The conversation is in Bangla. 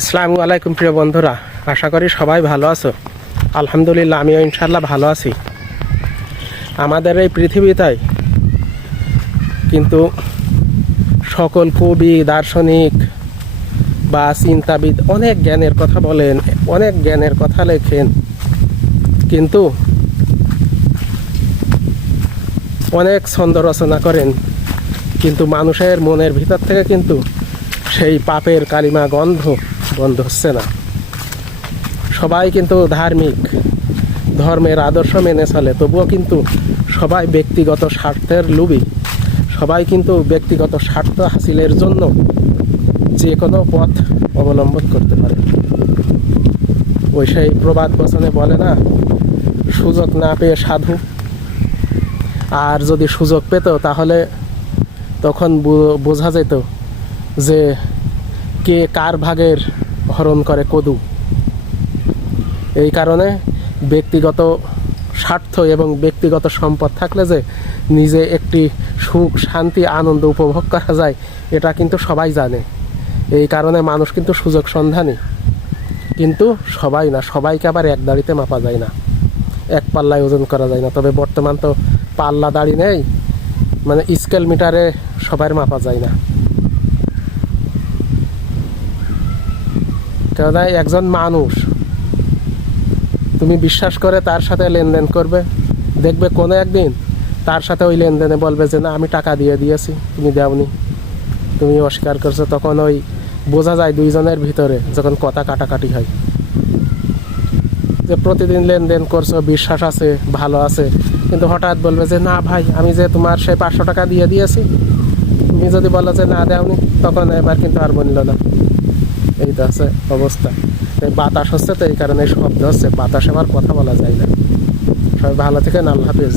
আসসালামু আলাইকুম প্রিয় বন্ধুরা, আশা করি সবাই ভালো আছো। আলহামদুলিল্লাহ, আমিও ইনশাল্লাহ ভালো আছি। আমাদের এই পৃথিবীতে কিন্তু সকল কবি, দার্শনিক বা চিন্তাবিদ অনেক জ্ঞানের কথা বলেন, অনেক জ্ঞানের কথা লেখেন। কিন্তু অনেক ছন্দ রচনা করেন, কিন্তু মানুষের মনের ভিতর থেকে কিন্তু সেই পাপের কালিমা গন্ধ বন্ধ হচ্ছে না। সবাই কিন্তু ধার্মিক, ধর্মের আদর্শ মেনে চলে, তবুও কিন্তু সবাই ব্যক্তিগত স্বার্থের লুবি সবাই কিন্তু ব্যক্তিগত স্বার্থ হাসিলের জন্য যে কোনো পথ অবলম্বন করতে পারে। ওই সেই প্রবাদ বচনে বলে না, সুযোগ না পেয়ে সাধু। আর যদি সুযোগ পেত তাহলে তখন বোঝা যেত যে কে কার ভাগের হরণ করে কদু? এই কারণে ব্যক্তিগত স্বার্থ এবং ব্যক্তিগত সম্পদ থাকলে যে নিজে একটি সুখ, শান্তি, আনন্দ উপভোগ করা যায়, এটা কিন্তু সবাই জানে। এই কারণে মানুষ কিন্তু সুযোগ সন্ধানী। কিন্তু সবাই না, সবাইকে আবার এক দাড়িতে মাপা যায় না। এক পাল্লায় ওজন করা যায় না। তবে বর্তমান তো পাল্লা দাড়ি নেই মানে স্কেল মিটারে সবার মাপা যায় না। কেননা একজন মানুষ, তুমি বিশ্বাস করে তার সাথে লেনদেন করবে, দেখবে কোনো একদিন তার সাথে ওই লেনদেনে বলবে যে, না, আমি টাকা দিয়ে দিয়েছি, তুমি দেওনি। তুমি অস্বীকার করছ, তখন ওই বোঝা যায় দুইজনের ভিতরে যখন কথা কাটাকাটি হয়। যে প্রতিদিন লেনদেন করছ, বিশ্বাস আছে, ভালো আছে, কিন্তু হঠাৎ বলবে যে, না ভাই, আমি যে তোমার সেই পাঁচশো টাকা দিয়ে দিয়েছি, তুমি যদি বলো যে, না, দেওনি, তখন এবার কিন্তু আর বলল না। এই তো আছে অবস্থা। তাই বাতাস হচ্ছে তো এই কারণে শব্দ হচ্ছে। বাতাসে আবার কথা বলা যায় না। সবাই ভালো থেকে আল্লাহ হাফিজ।